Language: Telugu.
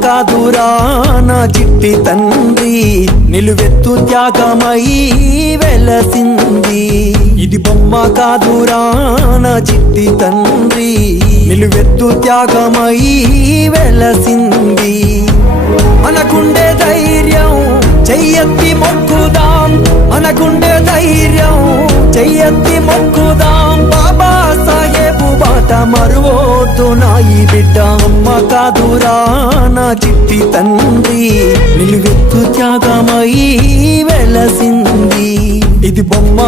కాదురా నా చిట్టి తండ్రి, నిలువెత్తు త్యాగమై వెలసింది. ఇది బొమ్మ కాదురా నా చిట్టి తండ్రి, నిలువెత్తు త్యాగమై వెలసింది. మనకుండే ధైర్యం చెయ్యెత్తి మొక్కుదాం, మనకుండే ధైర్యం చెయ్యెత్తి మొక్కుదాం. బాబా సాహెబు బాట మరువోద్దు నా ఈ బిడ్డ. అమ్మ కాదురా నా చిట్టి తండ్రి, నిలువెత్తు త్యాగమై వెలసింది. ఇది బొమ్మ